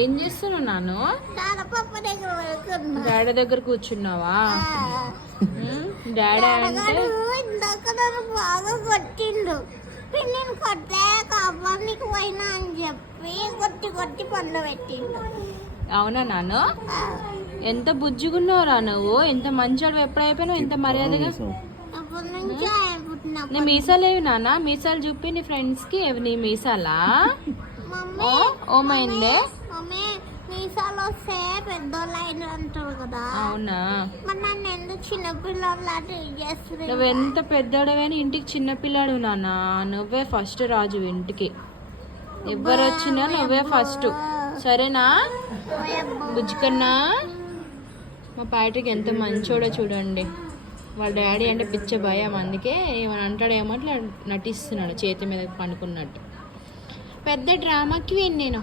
ఏం చేస్తున్నావు నాను? డాడీ దగ్గర కూర్చున్నావా? డాడీ అంటే బాగా కొట్టిండు. పిల్లని కొట్టే కాపానికి పోయినా అని చెప్పి కొట్టి కొట్టి పండ్లు పెట్టిండు. అవునా నాను? ఎంత బుజ్జిగున్నావురా నువ్వు, ఎంత మంచోడు. ఎప్పుడైపోయినావు ఎంత మర్యాదగా. నీ మీసాలు ఏవి నాన్న? మీసాలు చూపి నీ ఫ్రెండ్స్ కి. నీ మీసాలా? ఓమైందే మీసాలు వస్తే పెద్దోళ్ళు అంటారు కదా. అవునా? నన్ను ఎందుకు చిన్నపిల్లలా ట్రీట్ చేస్తుంది? నువ్వు ఎంత పెద్దోడవేని ఇంటికి చిన్నపిల్లాడు నాన్న. నువ్వే ఫస్ట్ రాజు ఇంటికి. ఎవ్వరు వచ్చినా నువ్వే ఫస్ట్, సరేనా బుజ్జికన్నా? మా ప్యాట్రిక్ ఎంత మంచోడో చూడండి. వాళ్ళ డాడీ అంటే పిచ్చ భయం, అందుకే ఏమని అంటాడేమో అట్లా నటిస్తున్నాడు చేతి మీద పండుకున్నట్టు. పెద్ద డ్రామా క్వీన్ నేను.